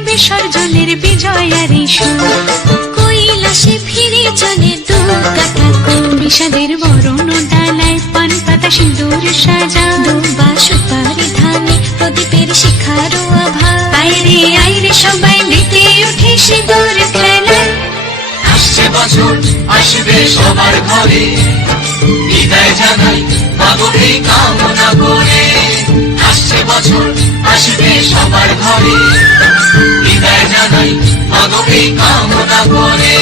বিসর্জনের বিজয়ারি সুর। কৈলাসে ফিরে চলে দু কাঠা বিষাদের বরণ ডালায় পান পাতা সিঁদুর সাজা। দুবা সুপারি ধানে প্রদীপের শিখারো আভা। আইরে আইরে সবাই মেতে উঠে সিঁদুর খেলায়। আসছে বছর, আসবে সবার ঘরে। বিদায় জানাই মাগরে কামনা করে। আসছে বছর, আসবে সবার ঘরে। বিদায় মানবিক কামনা করে।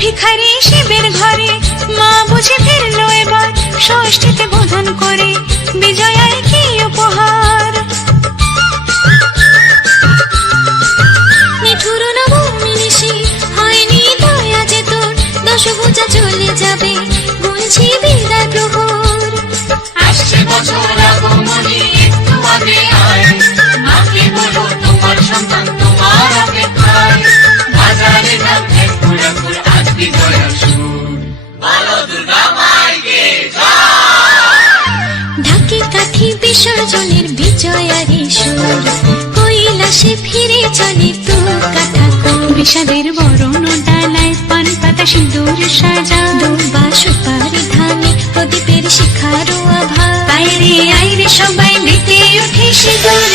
ভিখারি শিবের ঘরে মা বুঝে ফিরলো এবার ষষ্ঠীতে বোধন করে। ঢাকে কাঠি বিসর্জনের বিজয়ারি সুর। কৈলাসে ফিরে চলে তু কাঠা বিষাদের বরণ ডালায় পান পাতা সিঁদুর সাজা। দুর্বা সুপারি ধামে প্রদীপের শিখারো আভা আইরে আইরে সবাই মেতে উঠে সিঁদুর